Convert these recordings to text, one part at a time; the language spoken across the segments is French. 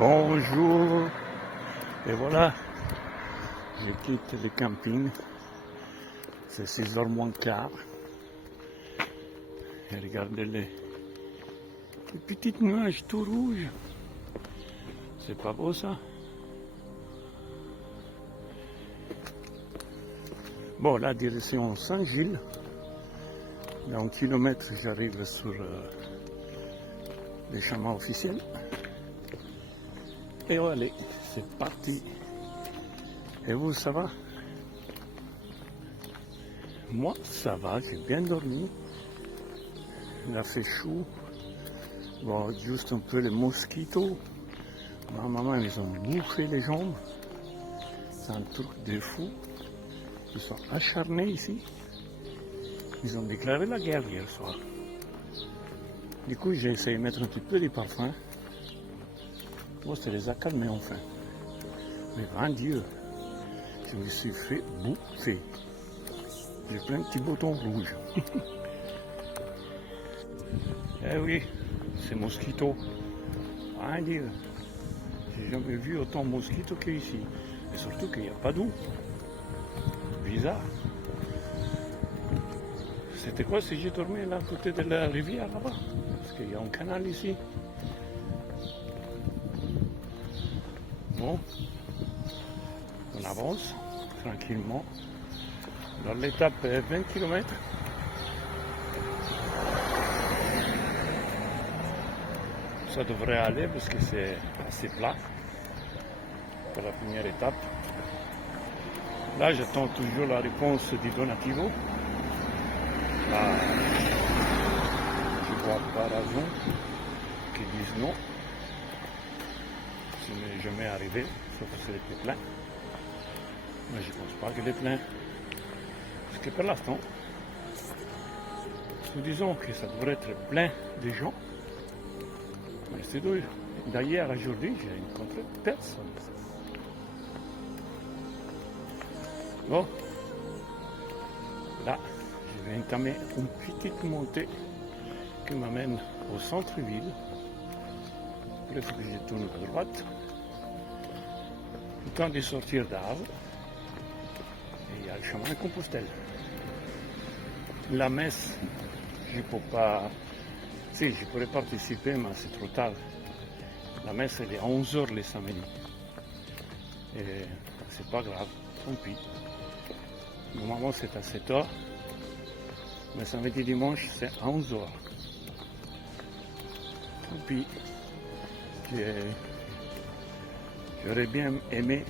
Bonjour, et voilà, je quitte le camping, c'est 6h moins quart, et regardez les petits nuages tout rouges, c'est pas beau ça? Bon, la direction Saint-Gilles, dans 1 kilomètre j'arrive sur les chemins officiels. Et allez, c'est parti. Et vous, ça va? Moi, ça va, j'ai bien dormi. Il a fait chaud. Bon, juste un peu les mosquitos. Ma maman, ils ont bouffé les jambes. C'est un truc de fou. Ils sont acharnés ici. Ils ont déclaré la guerre hier soir. Du coup, j'ai essayé de mettre un petit peu de parfum. Bon, ça les a calmés enfin. Mais grand Dieu, je me suis fait bouffer. J'ai plein de petits boutons rouges. Eh oui, c'est mosquito. Grand Dieu, j'ai jamais vu autant de mosquitos qu'ici. Et surtout qu'il n'y a pas d'eau. Bizarre. C'était quoi si j'ai dormi là à côté de la rivière là-bas? Parce qu'il y a un canal ici. Bon, on avance tranquillement. Alors l'étape est 20 km. Ça devrait aller parce que c'est assez plat pour la première étape. Là, j'attends toujours la réponse du Donativo. Là, je vois pas raison qu'ils disent non. Ce n'est jamais arrivé, sauf que c'est plein. Mais je ne pense pas qu'il est plein. Parce que pour l'instant, nous disons que ça devrait être plein de gens. Mais c'est d'hier à aujourd'hui, j'ai rencontré personne. Bon, là, je vais entamer une petite montée qui m'amène au centre-ville. Après, il faut que je tourne à droite. Le temps de sortir d'Arles. Et il y a le chemin de Compostelle. La messe, je ne peux pas. Si, je pourrais participer, mais c'est trop tard. La messe, elle est à 11h le samedi. Et c'est pas grave, tant pis. Normalement, c'est à 7h. Mais samedi dimanche, c'est à 11h. Tant pis. J'aurais bien aimé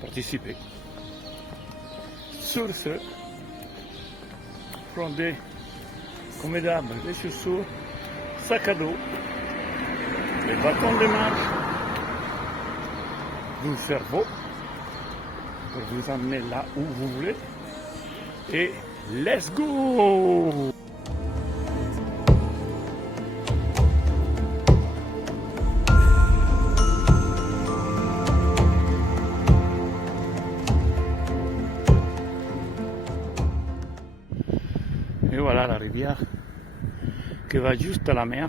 participer. Sur ce, prenez comme d'hab les chaussures, sac à dos, les bâtons de marche, du cerveau pour vous emmener là où vous voulez. Et let's go! Et voilà la rivière qui va juste à la mer.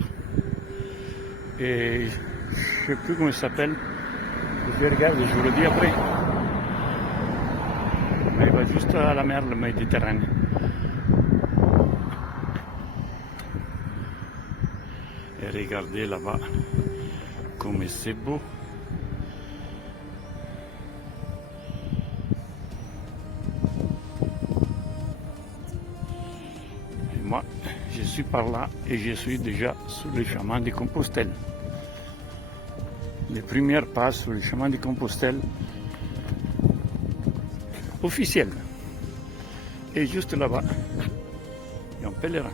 Et je ne sais plus comment elle s'appelle. Je regarde, je vous le dis après. Mais elle va juste à la mer, le Méditerranée. Et regardez là-bas comme c'est beau. Moi, je suis par là et je suis déjà sur le chemin de Compostelle. Les premières pas sur le chemin de Compostelle officiel. Et juste là-bas, il y a un pèlerin.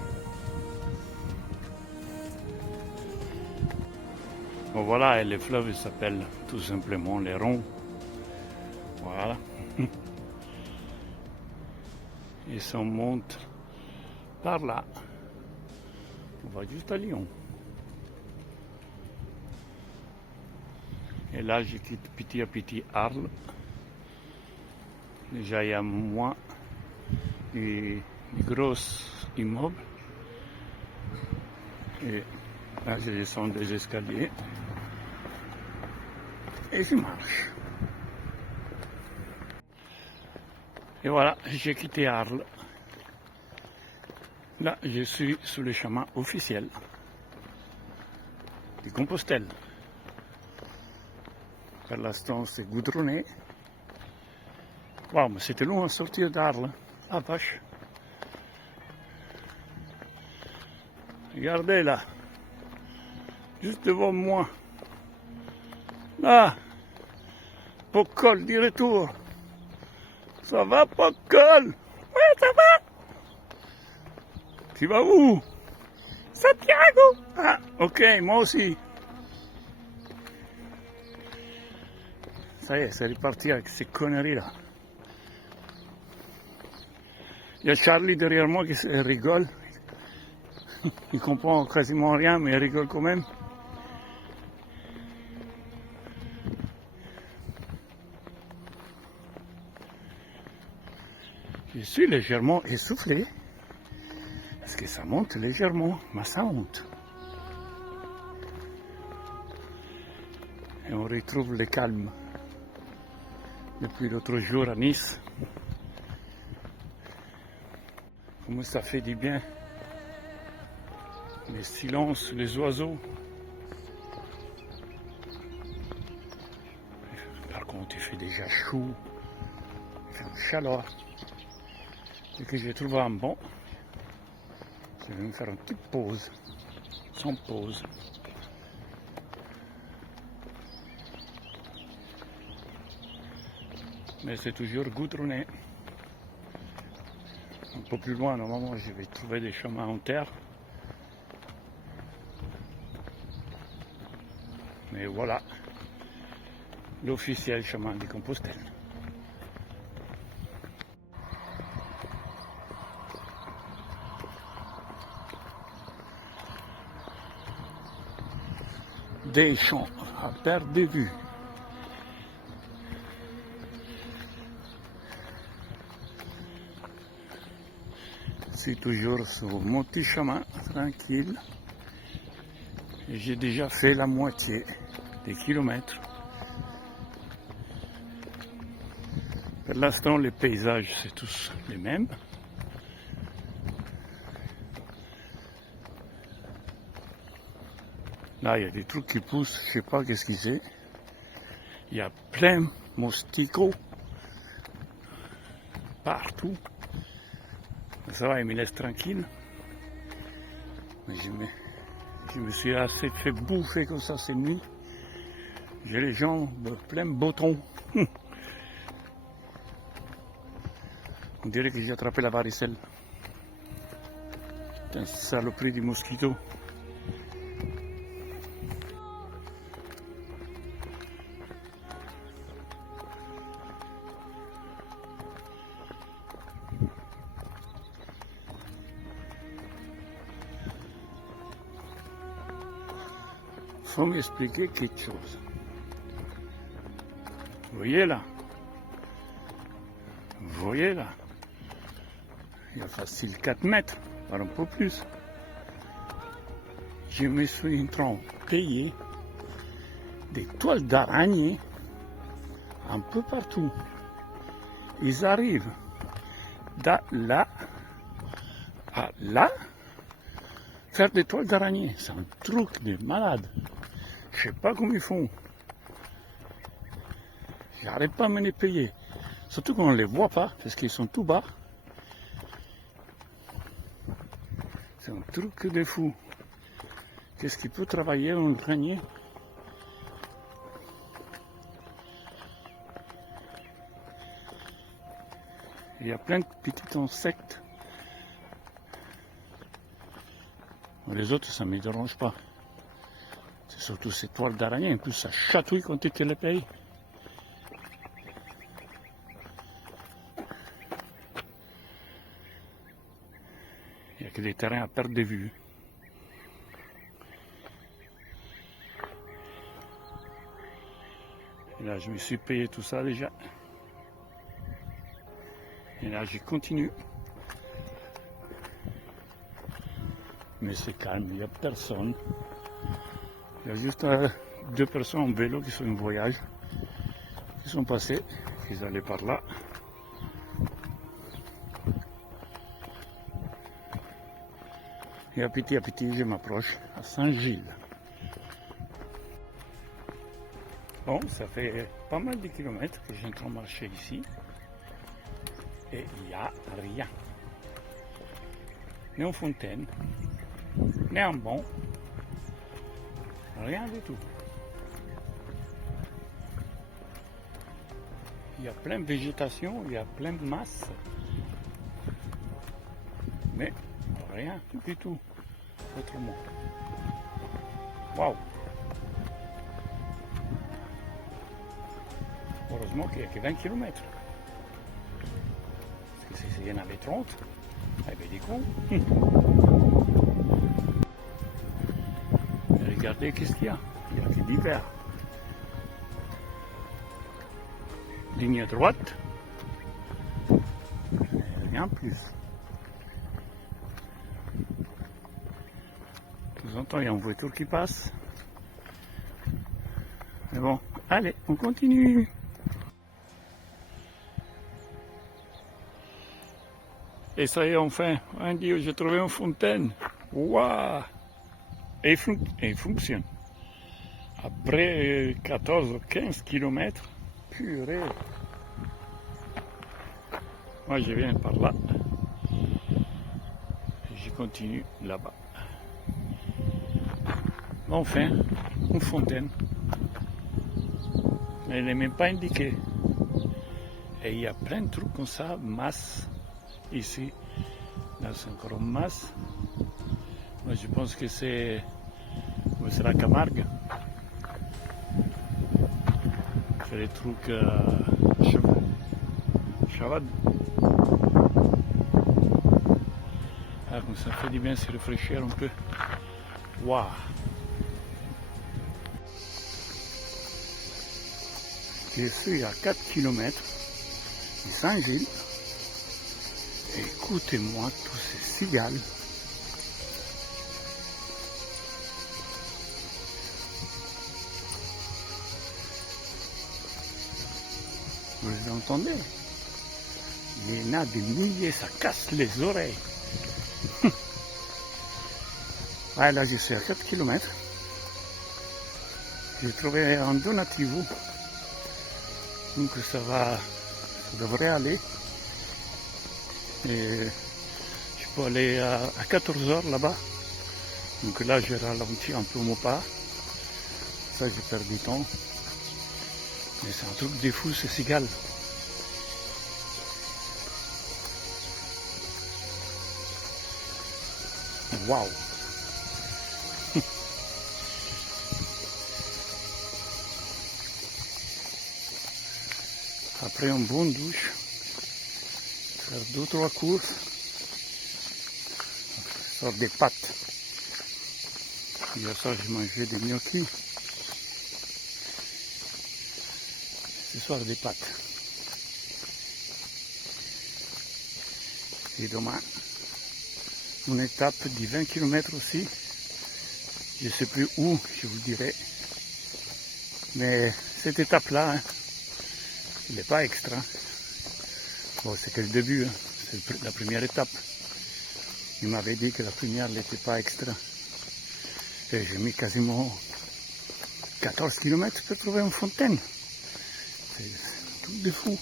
Bon voilà, et le fleuve s'appelle tout simplement les Ronds. Voilà. Et ça monte par là. On va juste à Lyon. Et là, je quitte petit à petit Arles. Déjà, il y a moins de gros immeubles. Et là, je descends des escaliers. et je marche. Et voilà, j'ai quitté Arles. Là, je suis sur le chemin officiel de Compostelle. Pour l'instant, c'est goudronné. Waouh, mais c'était long à sortir d'Arles. Ah, vache. Regardez là, juste devant moi. Là, Pocol du retour. Ça va, Pocol? Ouais, ça va. Tu vas où? Santiago. Ah, ok, moi aussi. Ça y est, c'est reparti avec ces conneries-là. Il y a Charlie derrière moi qui rigole. Il comprend quasiment rien, mais il rigole quand même. Je suis légèrement essoufflé. Parce que ça monte légèrement, mais ça monte. Et on retrouve le calme. Depuis l'autre jour à Nice. Comment ça fait du bien. Le silence, les oiseaux. Par contre, il fait déjà chaud. Il fait une chaleur. Dès que j'ai trouvé un banc, je vais me faire une petite pause. Sans pause. Mais c'est toujours goudronné. Un peu plus loin, normalement, je vais trouver des chemins en terre. Mais voilà, l'officiel chemin de Compostelle. Des champs à perte de vue. C'est toujours sur mon petit chemin, tranquille. Et j'ai déjà fait la moitié des kilomètres. Pour l'instant, les paysages, c'est tous les mêmes. Là, il y a des trucs qui poussent, je sais pas qu'est-ce que c'est. Il y a plein de moustiquaires partout. Ça va, il me laisse tranquille. Mais je me suis assez fait bouffer comme ça cette nuit. J'ai les jambes plein de boutons. On dirait que j'ai attrapé la varicelle. Putain, saloperie du mosquito. Faut m'expliquer quelque chose. Vous voyez là? Vous voyez là? Il y a facile 4 mètres, par un peu plus. Je me suis en train de payer des toiles d'araignée un peu partout. Ils arrivent de là à là, faire des toiles d'araignée. C'est un truc de malade. Je sais pas comment ils font. J'arrive pas à me les payer. Surtout qu'on ne les voit pas, parce qu'ils sont tout bas. C'est un truc de fou. Qu'est-ce qu'il peut travailler en araignée? Il y a plein de petits insectes. Les autres, ça ne me dérange pas. C'est surtout ces toiles d'araignée. En plus, ça chatouille quand tu te les payes. Il n'y a que des terrains à perte de vue. Et là, je me suis payé tout ça déjà. Et là, je continue. Mais c'est calme, il n'y a personne. Il y a juste 2 personnes en vélo qui sont en voyage, qui sont passés, ils allaient par là. Et à petit, je m'approche à Saint-Gilles. Bon, ça fait pas mal de kilomètres que je suis en train de marcher ici. Et il n'y a rien. Ni en fontaine, ni en banc. Rien du tout. Il y a plein de végétation, il y a plein de masse. Mais rien du tout autrement. Waouh! Heureusement qu'il n'y a que 20 km. Parce que s'il y en avait 30, eh bien, des cons. Regardez qu'est-ce qu'il y a. Il y a que l'hiver. Ligne à droite. Et rien plus. De temps en temps, il y a une voiture qui passe. Mais bon, allez, on continue. Et ça y est, enfin, un dieu, j'ai trouvé une fontaine. Waouh! Et il fonctionne. Après 14 ou 15 km, purée. Moi, je viens par là. Et je continue là-bas. Enfin, une fontaine. Mais elle n'est même pas indiquée. Et il y a plein de trucs comme ça, masse. Ici, là c'est encore une masse. Moi je pense que c'est la Camargue. C'est des trucs chavades. Ah, comme ça fait du bien se rafraîchir un peu. Waouh! Je suis à 4 km de Saint-Gilles. Écoutez-moi tous ces cigales. Vous les entendez? Il y en a des milliers, ça casse les oreilles. Ouais, là je suis à 4 km. J'ai trouvé un donativo. Donc ça devrait aller. Et je peux aller à 14 h là-bas. Donc là, je ralentis un peu mon pas. Ça, je perds du temps. Mais c'est un truc de fou, ces cigales. Waouh! Après une bonne douche, faire 2-3 courses, faire des pâtes. Hier soir, j'ai mangé des gnocchis. Ce soir, des pâtes. Et demain, une étape de 20 km aussi. Je ne sais plus où, je vous le dirai. Mais cette étape-là, hein, il n'est pas extra. Bon, c'est que le début, hein. C'est la première étape. Il m'avait dit que la première n'était pas extra. Et j'ai mis quasiment 14 km pour trouver une fontaine. C'est un truc de fou.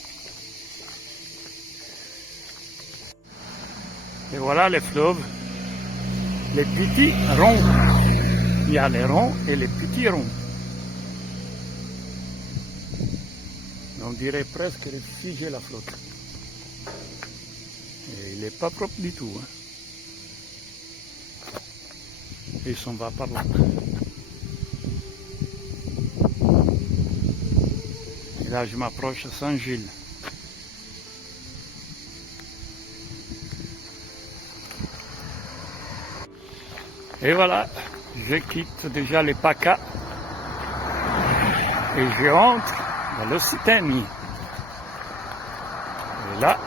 Et voilà les fleuves, les petits ronds. Il y a les ronds et les petits ronds. On dirait presque réfugié la flotte. Et il n'est pas propre du tout. Hein. Et il s'en va par là. Et là, je m'approche à Saint-Gilles. Et voilà, je quitte déjà les PACA. Et je rentre dans l'Occitanie. Et là,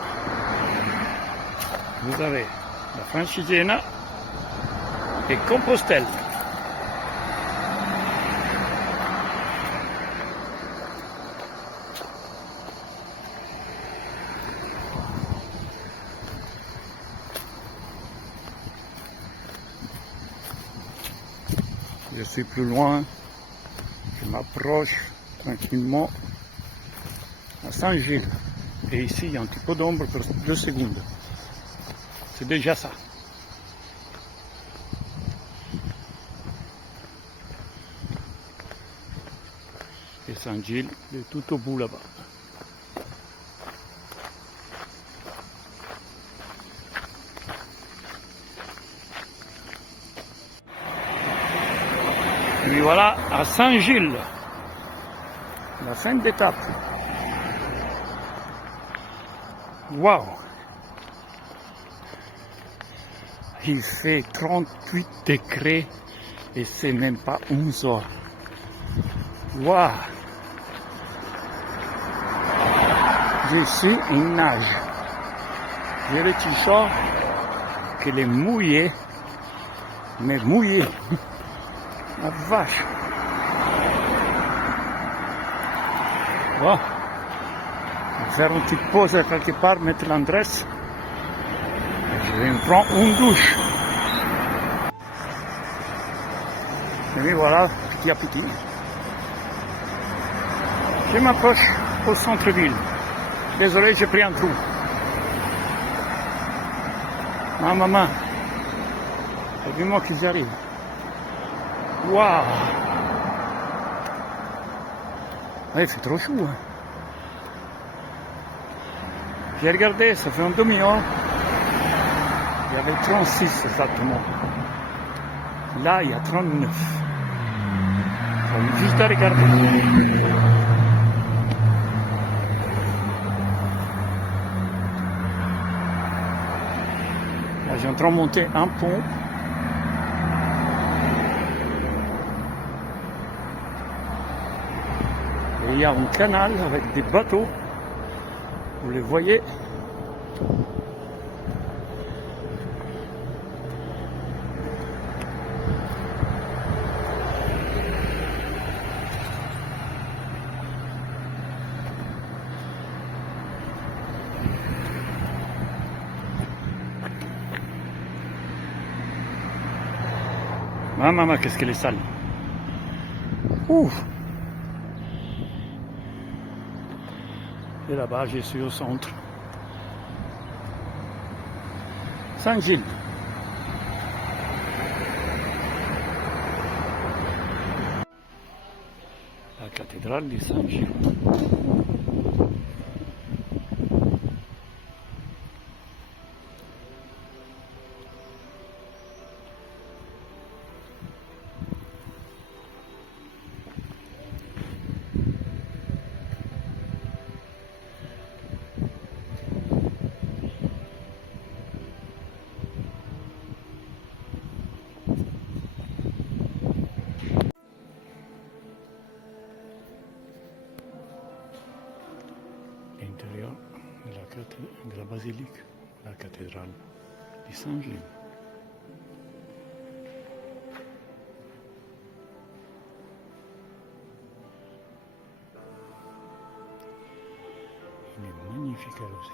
vous avez la Francigena et Compostelle. Je suis plus loin. Je m'approche tranquillement à Saint-Gilles. Et ici, il y a un petit peu d'ombre pour 2 secondes. C'est déjà ça. Et Saint-Gilles est tout au bout là-bas. Et voilà à Saint-Gilles, la fin d'étape. Waouh! Il fait 38 degrés et c'est même pas 11 heures. Waouh! Je suis en nage. J'ai le t-shirt qui est mouillé, mais mouillé. La vache! Bon. Je vais faire une petite pause quelque part, mettre l'adresse. Je vais me prendre une douche. Et voilà, petit à petit. Je m'approche au centre-ville. Désolé, j'ai pris un trou. Ah maman, c'est moi qui j'arrive. Waouh! Il fait trop chaud. Hein. J'ai regardé, ça fait une demi-heure. Il y avait 36 exactement. Là, il y a 39. On juste à regarder. Là, j'ai en train de monter un pont. Et il y a un canal avec des bateaux. Vous les voyez. Ah maman, qu'est-ce qu'elle est sale. Ouh. Et là-bas, je suis au centre. Saint-Gilles. La cathédrale de Saint-Gilles. L'intérieur de la basilique, la cathédrale de Saint-Gilles. Il est magnifique aussi.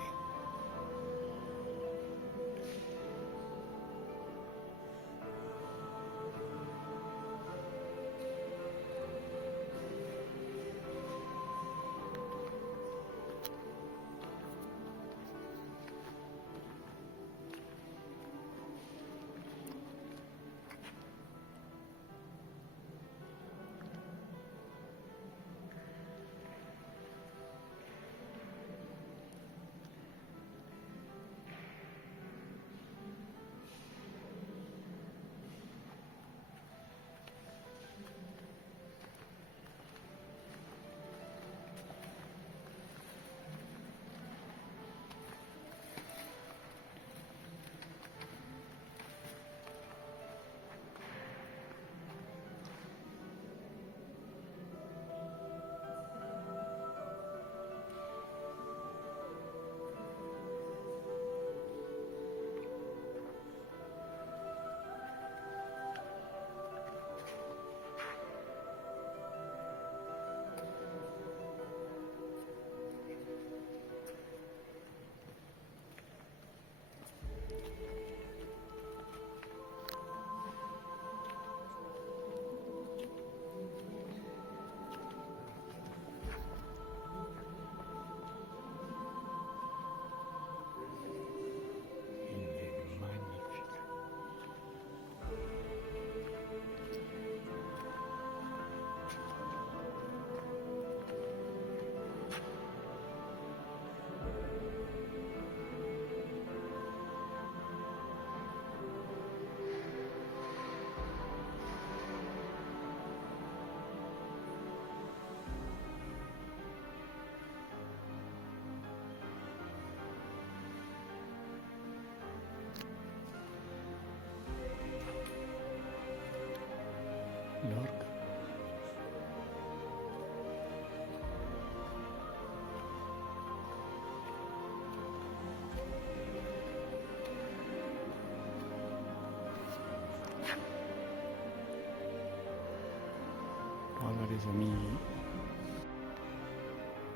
Voilà les amis.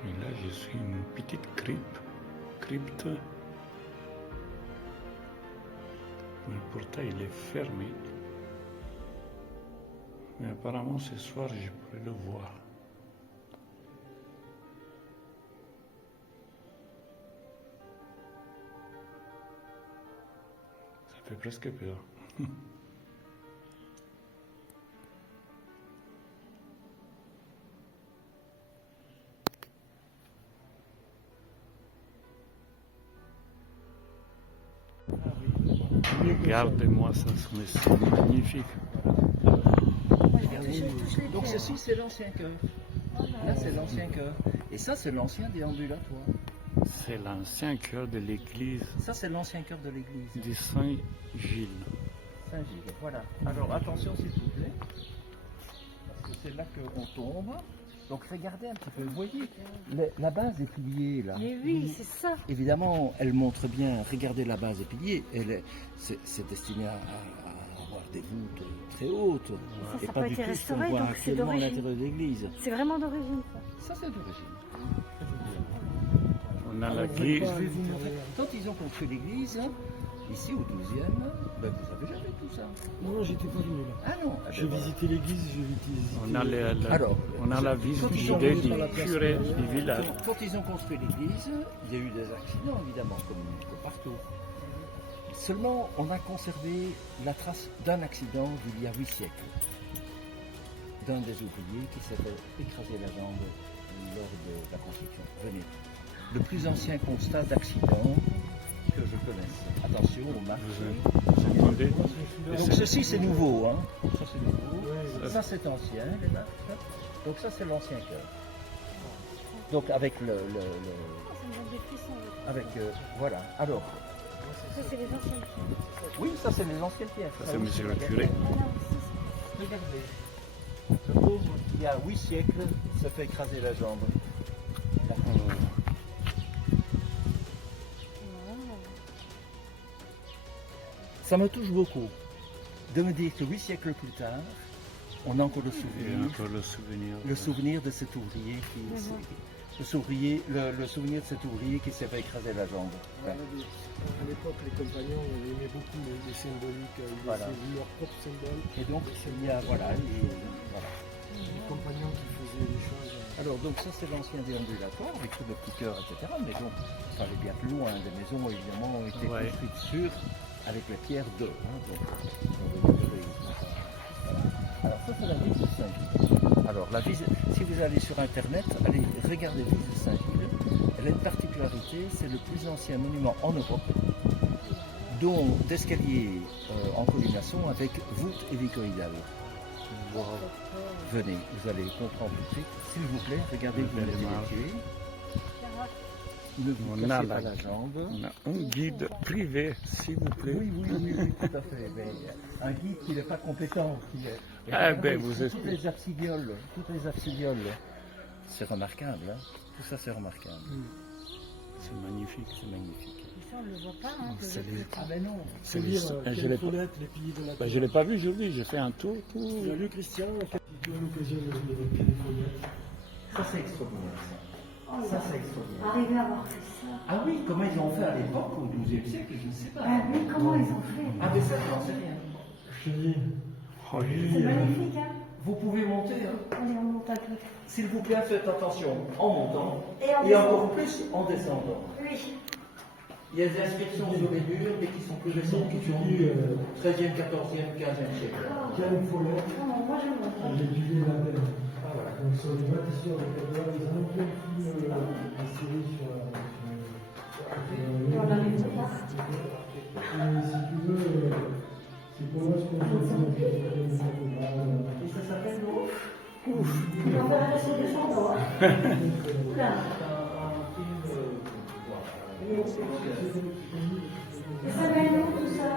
Et là je suis une petite crypte. Mais le portail il est fermé. Mais apparemment ce soir je pourrais le voir. Ça fait presque peur. Regardez-moi ça, c'est magnifique. Donc ceci c'est l'ancien chœur. Là c'est l'ancien chœur. Et ça c'est l'ancien déambulatoire. C'est l'ancien cœur de l'église Ça c'est l'ancien chœur de l'église. de Saint-Gilles. Saint-Gilles, voilà. Alors attention s'il vous plaît. Parce que c'est là qu'on tombe. Donc regardez un petit peu, vous voyez, la base des piliers là. Mais oui, c'est ça. Évidemment, elle montre bien, regardez la base des piliers, c'est destiné à avoir des voûtes très hautes. Ça et n'a pas pas du été tout ce qu'on restauré, voit donc c'est actuellement à d'origine. l'intérieur de l'église. C'est vraiment d'origine, ça. Ça c'est d'origine. On a Alors, l'église. je vais vous montrer. Quand ils ont construit l'église, ici au 12e, ben, vous avez jamais tout ça. Non, j'étais pas venu là. Ah non, J'ai visité l'église, j'ai visité. On a, Alors, on a la visite quand ils ont guidée mis du sur la place curé Paul, du village. Quand ils ont construit l'église, il y a eu des accidents évidemment, comme partout. Seulement, on a conservé la trace d'un accident d'il y a 8 siècles. D'un des ouvriers qui s'est fait écraser la jambe lors de la construction. Venez. Le plus ancien constat d'accident que je connaisse. Attention au marché. Vous entendez? Donc ceci c'est nouveau, hein. Ça c'est nouveau. Ça c'est ancien, les marches. Donc ça c'est l'ancien cœur. Donc avec Ça me donne des frissons. avec voilà. Alors, Ça, c'est les anciennes pierres. oui, ça c'est les anciennes pierres. Ça, c'est monsieur le curé. Ah non, ça, Regardez. Ce pauvre, il y a 8 siècles, se fait écraser la jambe. Ça me touche beaucoup de me dire que 8 siècles plus tard, on a encore le Et souvenir. encore le souvenir. Le souvenir de cet ouvrier qui le souvenir de cet ouvrier qui s'est fait écraser la jambe. À l'époque, les compagnons aimaient beaucoup les symboliques, ils Voilà. faisaient leur propre symbole. Et donc il y a voilà. Les compagnons qui faisaient les choses. Alors donc ça c'est l'ancien déambulatoire avec tout le petit cœur, etc. Mais bon, il fallait bien plus loin. Des maisons évidemment ont été Ouais. construites sur avec les pierres d'eux. Hein, donc, voilà. Alors ça c'est la ville de Saint-Gilles. Alors la ville, si vous allez sur internet, allez regarder la ville de Saint-Gilles. Elle a une particularité, c'est le plus ancien monument en Europe, dont d'escaliers en colimaçon avec voûte hélicoïdale. Wow. Venez, vous allez comprendre tout de suite. S'il vous plaît, regardez vous mettez les pieds. Ne vous On a cassez pas la- la jambe. On a un guide privé, s'il vous plaît. Oui, tout à fait. Mais un guide qui n'est pas compétent. Et Ah, regardez, ben, vous toutes expliquez. toutes les absidioles, c'est remarquable. Hein. Tout ça, c'est remarquable. C'est magnifique. C'est magnifique. Et ça, on ne le voit pas. Hein, que C'est le- les- Ah ben non. C'est lire je quelle l'ai pas- fenêtre, les piliers de la Bah, je ne l'ai pas vu aujourd'hui, j'ai fait un tour. Tu as lu Christian, si tu as l'occasion de lire les fenêtres. Ça, c'est extraordinaire. Ça, c'est extraordinaire. Arriver à avoir fait ça. Ah oui, comment ils ont fait à l'époque, au XIIe siècle, je ne sais pas. Ah oui, comment ils ont fait? Ah mais ça, j'en sais rien. Je te dis, Oh, C'est magnifique, hein? Vous pouvez monter, hein. Allez, on monte un peu. S'il vous plaît, faites attention en montant Et en et encore plus en descendant. Oui. Il y a des inscriptions sur les murs, mais qui sont plus récentes, qui sont du 13e, 14e, 15e siècle. Ken Follett, Non, moi je monte. les piliers de la terre. Ah voilà. Donc, sur les bâtisseurs de Cador, ils en ont fait une série sur. Et on arrive là. Et si tu veux, c'est comment est-ce qu'on peut Et ça s'appelle l'eau. On va faire un assaut descendant. Hein. Oula. Et ça va être où tout ça?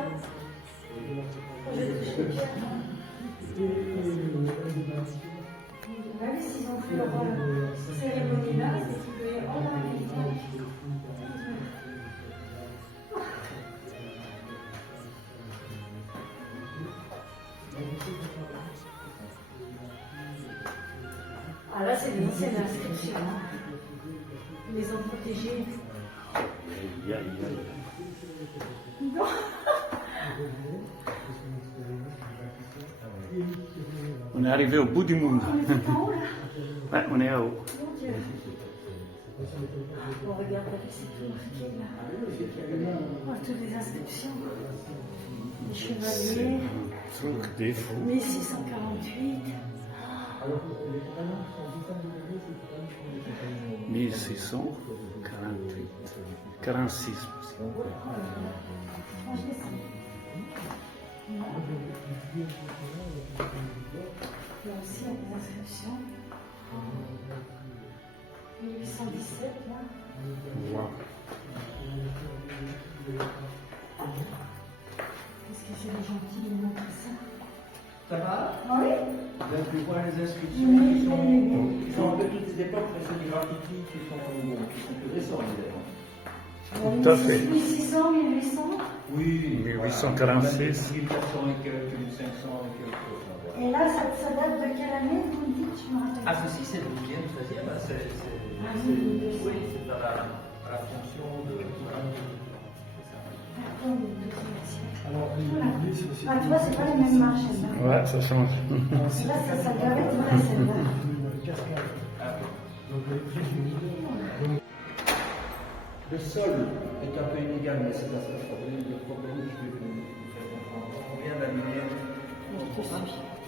Je vais toucher le cœur. Ah oui, s'ils ont fait leur cérémonie là, c'est qu'ils devaient en arriver. Ah là, c'est des anciennes inscriptions. Hein. Ils les ont protégées. Aïe, aïe, aïe. Non. On est arrivé au bout du monde. On est en haut là. Ouais, on est en haut. Mon Dieu. On regarde avec c'est tout marqué là. Oh, toutes les inscriptions. Les chevaliers. Truc des fous. 1648. 1648. 46. Il y a aussi des inscriptions. 1817 là. Wow. Est-ce que c'est les gentils qui nous montrent ça? Ça va? Ah oui. Vous avez pu voir les inscriptions qui sont un peu toutes les époques, mais c'est des graffitis qui sont plus récents, évidemment. Tout à fait. 1600, 1800. Oui, 1846. 1400 et quelques, 1500 et quelques. Et là, ça date de quelle année, vous me dites? Je me rappelle. Ah, ceci c'est le 12e, 13e, oui, c'est à la fonction de. Alors, l'Église, c'est Ah, tu vois, c'est pas les mêmes marches, là. Ouais, ça change. Là, ça doit être vrai, celle-là. une cascade. Donc, l'Église, Le sol est un peu inégal, mais c'est pas ça le problème. Le problème, je vais vous faire comprendre. On vient d'allumer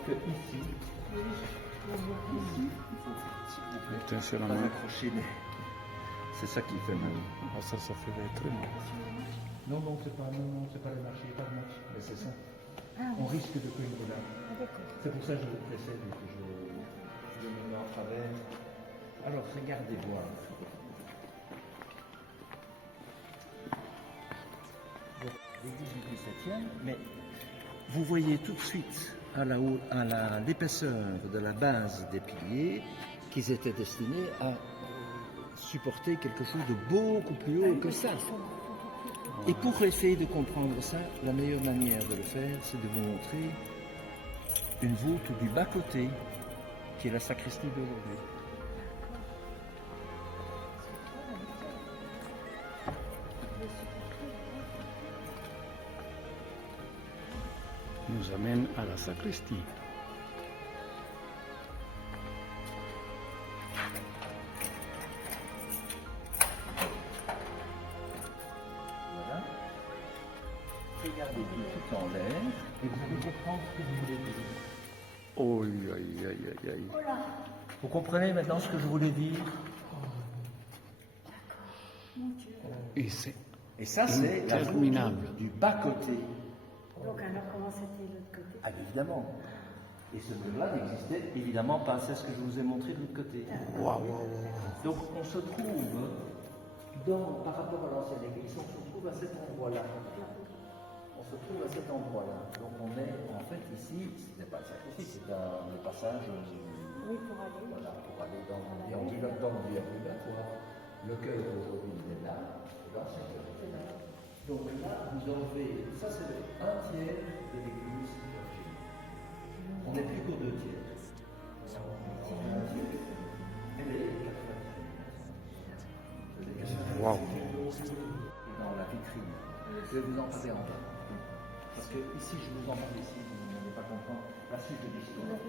que ici, Attention à la pas main. accrocher les. C'est ça qui fait mal. Ah, ça fait des trucs. Non, c'est pas le marché, pas le marché. Mais c'est ça. On risque de cogner là. C'est pour ça que je vous précède et que je me mets en travers. Alors, regardez voir. Donc, l'église du XVIIe, mais vous voyez tout de suite à l'épaisseur de la base des piliers qu'ils étaient destinés à supporter quelque chose de beaucoup plus haut que ça. Et pour essayer de comprendre ça, la meilleure manière de le faire, c'est de vous montrer une voûte du bas-côté, qui est la sacristie d'aujourd'hui. Nous amène à la sacristie. Voilà. Regardez tout en l'air et vous allez comprendre ce que vous voulez dire. Oh, aïe, aïe, aïe, aïe. Vous comprenez maintenant ce que je voulais dire? Et c'est Et ça, c'est la interminable. voûte du bas-côté. Donc, alors, comment c'était de l'autre côté? Ah, évidemment. Et ce mur-là n'existait évidemment pas. C'est ce que je vous ai montré de l'autre côté. Waouh. Donc on se trouve, par rapport à l'ancienne église, on se trouve à cet endroit-là. On se trouve à cet endroit-là. Donc on est en fait ici, ce n'est pas le sacrifice, c'est le passage Oui, pour aller. voilà, pour aller dans le déambulatoire, dans le déambulatoire, pour avoir le cœur aujourd'hui il est là, et l'ancien cœur était là. Donc là, vous enlevez, ça c'est un tiers de l'église d'origine. On n'est plus qu'aux deux tiers. Waouh. Dans la vitrine. Je vais vous en parler en bas. Parce que ici, je vous en parle ici, vous n'allez pas comprendre la suite de l'histoire.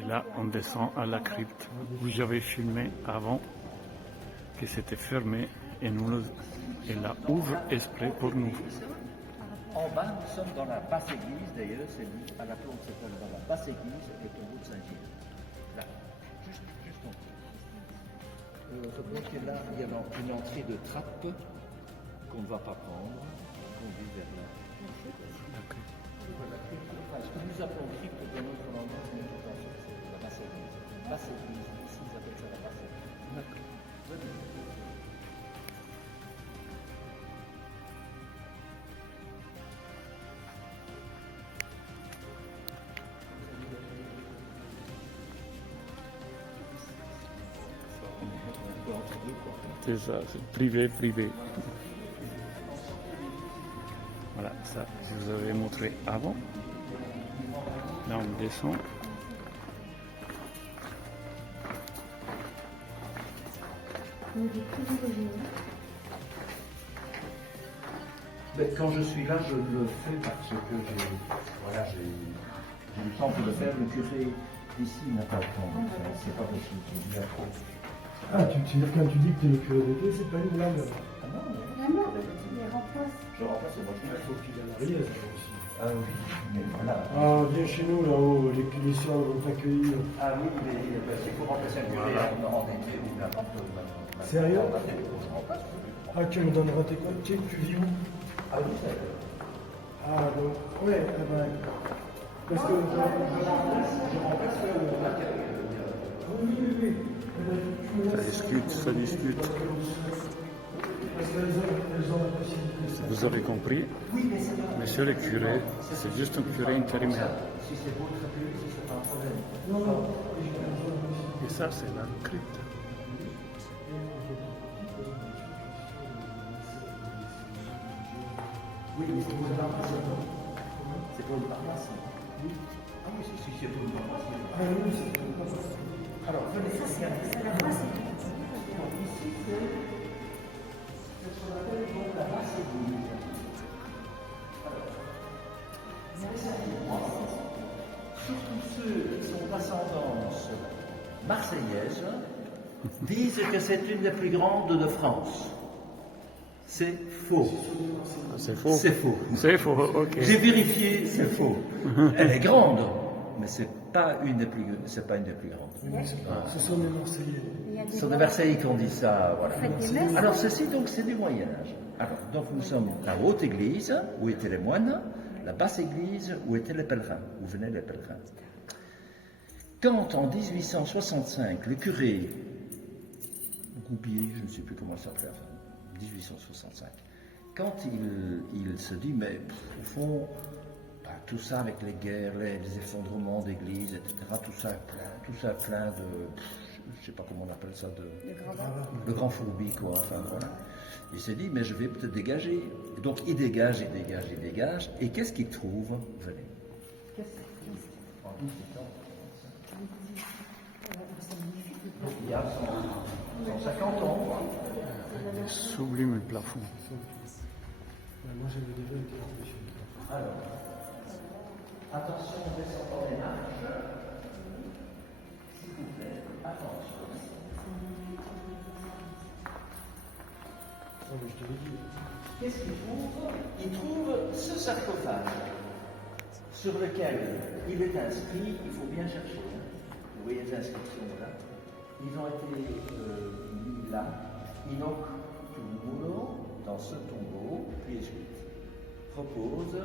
Et là, on descend à la crypte où j'avais filmé avant que c'était fermé et elle la ouvre exprès pour nous. En bas, nous sommes dans la basse église, d'ailleurs, c'est à la plante s'appelle dans la basse église et tombeau de Saint-Gilles. Là, juste en dessous. Remarquez là, il y a une entrée de trappe qu'on ne va pas prendre, qui conduit vers là. Ce que nous appelons crypte dans notre langage, c'est la basse église. Basse église, ici ils appellent ça la basse église. D'accord. C'est ça, c'est privé. Voilà, ça, je vous avais montré avant. Là, on descend. On est privilégiés. Mais quand je suis là, je le fais parce que j'ai le temps de le faire. Le curé ici n'a pas le temps. C'est pas possible. Il y a trop. Ah, quand tu dis que tu es le curé d'été, c'est pas une blague. Ah non, Ah non, tu les remplaces. je remplace le Il faut qu'il ait la riez aussi. Ah oui, mais voilà. Ah, viens chez nous là-haut, les soirs vont t'accueillir. Ah oui, mais s'il faut remplacer un curé en été ou n'importe où. Sérieux? Je remplace. Ah, tu me donneras tes codes. Tu vis où? Ah oui, c'est vrai. Ah, donc, ouais, eh ben, parce que oui, oui, oui. Eh ben, tu me laisses- Ça discute. Parce qu'elles ont la possibilité. Vous avez compris? Monsieur le curé, c'est juste un curé intérimaire. Si c'est pour être appelé, si c'est pas un problème. Non, non. Et ça, c'est la crypte. Oui, mais c'est pour le paroisse. C'est pour le paroisse. Oui. Ah oui, si c'est pour le paroisse. Ah oui, c'est Alors, venez, Ça, c'est la base. ici, c'est ce qu'on appelle donc la basse église. Alors, surtout ceux qui sont d'ascendance marseillaise disent que c'est une des plus grandes de France. C'est faux. C'est faux. C'est faux. C'est faux, ok. J'ai vérifié, c'est faux. Elle est grande, mais c'est pas une des plus grandes. Ce sont des Marseillais. Il y a des Ce sont des Marseillais qui ont dit ça, voilà. Faites des messes. Alors ceci donc c'est du Moyen Âge. Alors donc nous sommes la haute église où étaient les moines, la basse église où étaient les pèlerins, où venaient les pèlerins. Quand en 1865 le curé Goubier, je ne sais plus comment ça s'appelait, enfin, 1865, quand il se dit mais au fond tout ça avec les guerres, les effondrements d'églises, etc., tout ça plein de, je ne sais pas comment on appelle ça, le grand fourbi, quoi, enfin voilà. Il s'est dit, mais je vais peut-être dégager. Donc il dégage, et qu'est-ce qu'il trouve? Venez. En 1800. Il y a 150 ans, quoi. Sublime le plafond. Moi, j'avais déjà été chez toi. Alors, attention, on descend dans les marches. S'il vous plaît, attention. Non, mais je te l'ai dit. Qu'est-ce qu'il trouve? Il trouve ce sarcophage sur lequel il est inscrit, il faut bien chercher, hein. Vous voyez les inscriptions là. Ils ont été mis là. Inoc Tumuro, dans ce tombeau, puis ensuite propose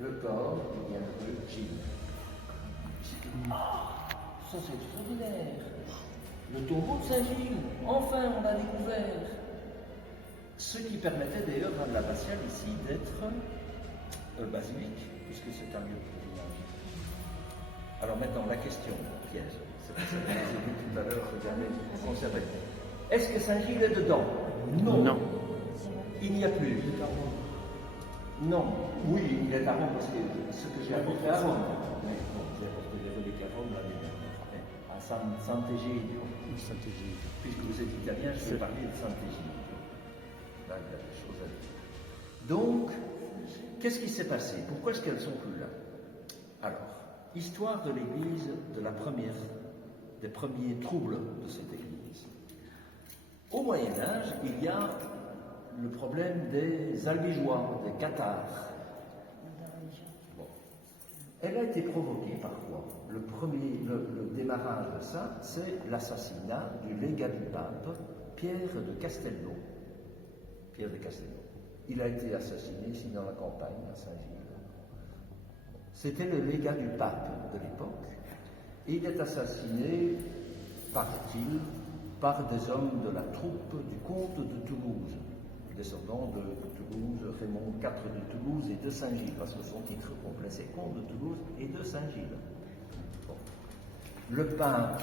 le corps du bienheureux Jim. Ah, ça c'est extraordinaire. Le tombeau de Saint-Gilles, enfin on l'a découvert. Ce qui permettait d'ailleurs à l'abbatiale ici d'être basilique, puisque c'est un lieu de pèlerinage. Alors maintenant, la question piège, c'est pour ça que je vous ai dit tout à l'heure, regardez, conservé. Est-ce que Saint-Gilles est dedans? Non. Non. Il n'y a plus. Non. Oui, il est à Rome parce que ce que j'ai apporté à Rome. Mais bon, j'ai apporté des reliques à Rome l'année dernière. À Sant'Egidio. Puisque vous êtes italien, je vais parler de Sant'Egidio. Là, il y a des choses à dire. Donc, qu'est-ce qui s'est passé? Pourquoi est-ce qu'elles sont plus là? Alors, histoire de l'Église des premiers troubles de cette Église. Au Moyen Âge, il y a le problème des albigeois, des cathares. Bon. Elle a été provoquée par quoi? Le démarrage de ça, c'est l'assassinat du légat du pape, Pierre de Castello. Pierre de Castello. Il a été assassiné ici dans la campagne, à Saint-Gilles. C'était le légat du pape de l'époque. Et il est assassiné, paraît-il, par des hommes de la troupe du comte de Toulouse, descendant de Toulouse, Raymond IV de Toulouse et de Saint-Gilles, parce que son titre complet c'est comte de Toulouse et de Saint-Gilles. Bon. Le pape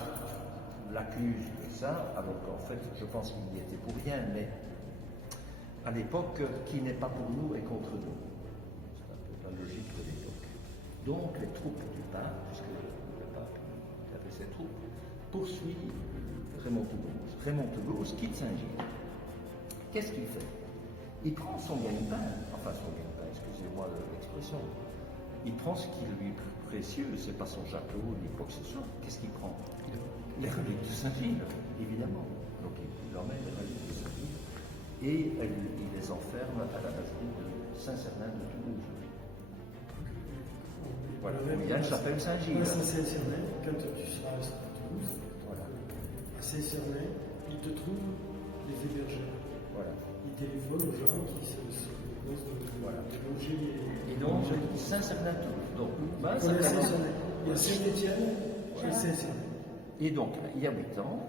l'accuse de ça, alors qu'en fait, je pense qu'il n'y était pour rien, mais à l'époque, qui n'est pas pour nous est contre nous. C'est un peu la logique de l'époque. Donc, les troupes du pape, puisque le pape avait ses troupes, poursuivent Raymond Toulouse. Raymond Toulouse quitte Saint-Gilles. Qu'est-ce qu'il fait? Il prend son gagne-pain, enfin son gagne-pain, excusez-moi l'expression. Il prend ce qui lui est précieux, c'est pas son château ni quoi que ce soit. Qu'est-ce qu'il prend? Les reliques de Saint-Gilles, évidemment. Donc il emmène les reliques de Saint-Gilles et il les enferme à la basilique de Saint-Cernin de Toulouse. Voilà, il y a une chapelle Saint-Gilles. À Saint-Cernin, quand tu seras à Toulouse, Voilà. à Saint-Cernin, ils te trouvent les hébergeurs. Voilà. Ils téléphonent aux gens qui se proposent Voilà. de loger. Et donc, Saint-Cernin-Toulouse. Donc, ben, Il y a ça commence- Saint-Cernin, il y a Saint-Étienne et Saint-Cernin. Et donc, il y a 8 ans,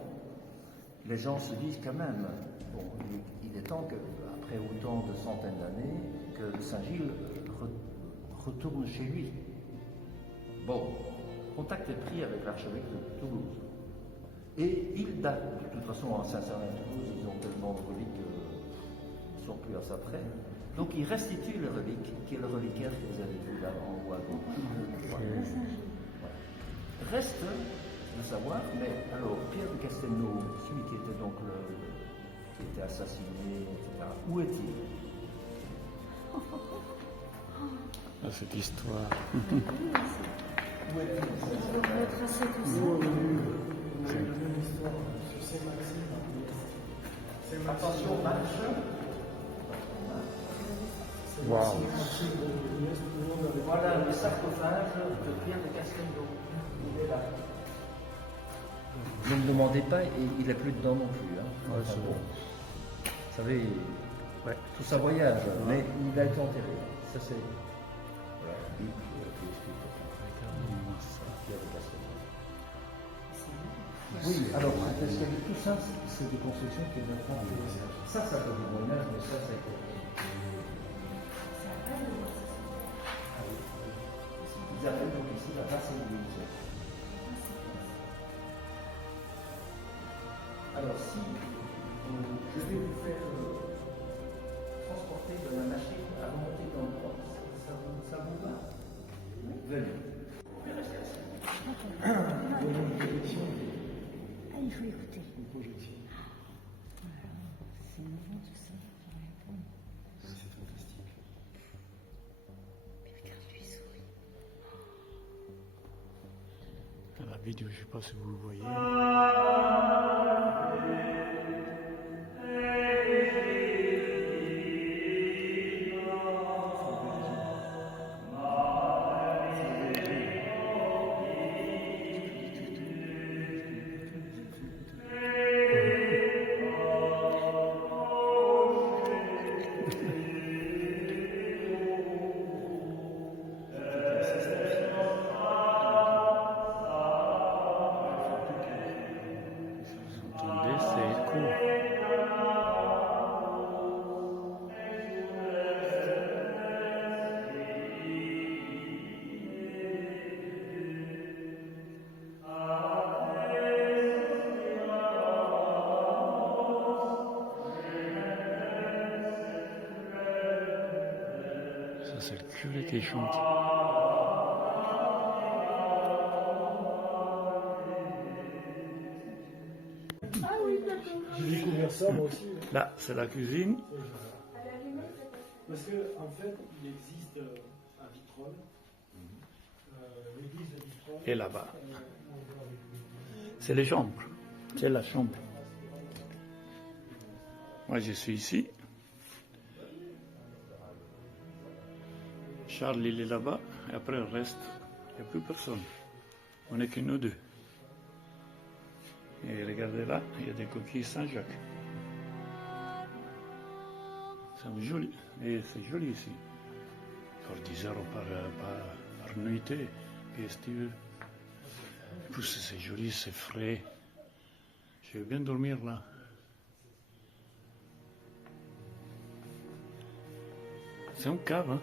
les gens se disent quand même, bon, il est temps qu'après autant de centaines d'années, que Saint-Gilles retourne chez lui. Bon, contact est pris avec l'archevêque de Toulouse. Et il date, de toute façon, à Saint-Cernin-Toulouse, ils ont tellement de reliques qu'ils ne sont plus à ça près. Donc, il restitue les reliques, qui est le reliquaire que vous avez vu là en haut à gauche. Voilà. Reste de savoir, mais alors Pierre de Castelnau, celui qui était donc qui était assassiné, etc., où est-il? Ah, cette histoire. Où est-il? On va retracer tout ça. Nous, on a eu une histoire sur Saint-Maxime. Attention, match. Waouh. Voilà le sarcophage de Pierre de Castelnau. Il est là. Ne me demandez pas, et il n'est plus dedans non plus. Hein. Ouais, c'est bon. Vous savez, Ouais. tout ça voyage, mais il a été enterré. Ça c'est. Voilà, Bible, Pierre de Castelnau. Oui, alors, parce que tout ça, c'est des constructions qui ne pas. Ça peut du Moyen-Âge, mais ça a été. Ils appellent donc ici la race église. Alors, si je vais vous faire transporter de la machine à remonter dans le temps, ça vous va? Venez. Vous pouvez rester assis. Ah, il faut écouter. Une projection. C'est nouveau tout ça. C'est fantastique. Mais regarde, lui sourit. Dans la vidéo, je ne sais pas si vous le voyez. Vous entendez, c'est écho. Ça, c'est le curé qui chante. J'ai découvert ça moi aussi. Là, c'est la cuisine. Parce que en fait, il existe à Vitrolles, l'église de Vitrolles. Et là-bas. C'est les chambres. C'est la chambre. Moi, je suis ici. Charles, il est là-bas. Et après, le reste, il n'y a plus personne. On n'est que nous deux. Et regardez là, il y a des coquilles Saint-Jacques. C'est joli. Et c'est joli ici. Pour 10 euros par nuitée. Qu'est-ce que tu veux? En plus, c'est joli, c'est frais. Je vais bien dormir là. C'est un cave, hein.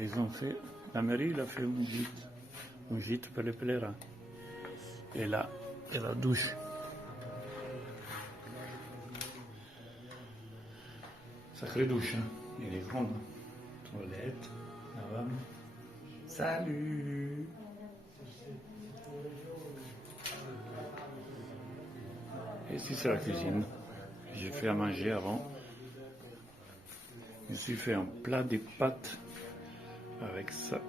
Ils ont fait, la mairie, il a fait un gîte pour les pèlerins. Et là, et la douche. Sacrée douche, hein. Elle est grande. Toilette, lavabo. Salut! Et ici c'est la cuisine. J'ai fait à manger avant. Je me suis fait un plat de pâtes avec ça,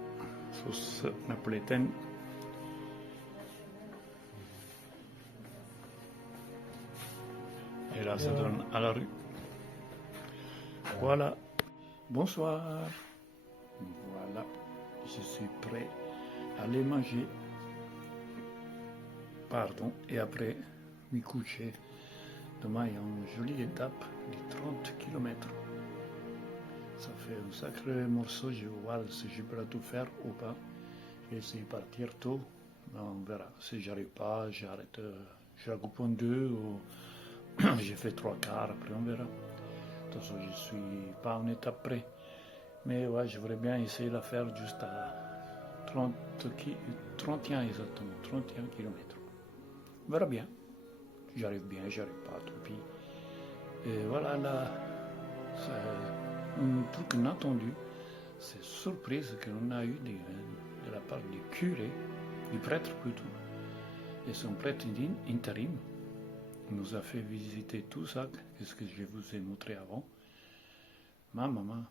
sauce napolitaine. Et là, ça donne à la rue. Voilà. Bonsoir. Voilà. Je suis prêt à aller manger. Pardon. Et après, m'y coucher. Demain, il y a une jolie étape de 30 km. Ça fait un sacré morceau. Je vais voir si je peux tout faire ou pas. Je vais essayer de partir tôt. On verra. Si j'arrive pas, j'arrête. Je la coupe en deux ou j'ai fait 3/4. Après, on verra. De toute façon, je ne suis pas en étape près. Mais ouais, je voudrais bien essayer de la faire juste à 31 exactement. 31 km. On verra bien. J'arrive bien, j'arrive pas, tant pis. Et voilà, là, c'est un truc inattendu. C'est surprise qu'on a eu de la part du curé, du prêtre plutôt. Et son prêtre intérim nous a fait visiter tout ça, ce que je vous ai montré avant. Ma maman,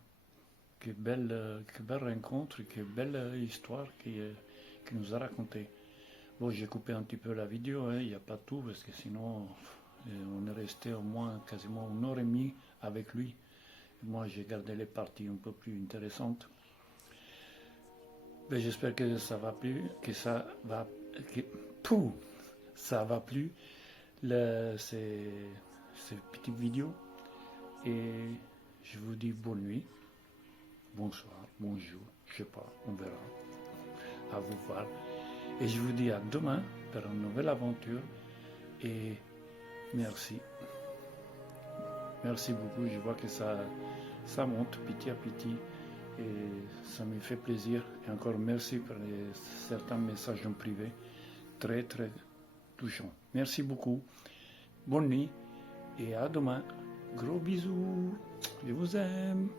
quelle belle rencontre, quelle belle histoire qu'il nous a raconté. Bon, j'ai coupé un petit peu la vidéo, il n'y a pas tout, parce que sinon, on est resté au moins quasiment 1h30 avec lui. Moi, j'ai gardé les parties un peu plus intéressantes. Mais j'espère que ça va plus, que ça va, ça va plus, ces petites vidéos. Et je vous dis bonne nuit, bonsoir, bonjour, je sais pas, on verra. À vous voir. Et je vous dis à demain pour une nouvelle aventure. Et merci. Merci beaucoup. Je vois que ça monte petit à petit. Et ça me fait plaisir. Et encore merci pour certains messages en privé. Très, très touchants. Merci beaucoup. Bonne nuit. Et à demain. Gros bisous. Je vous aime.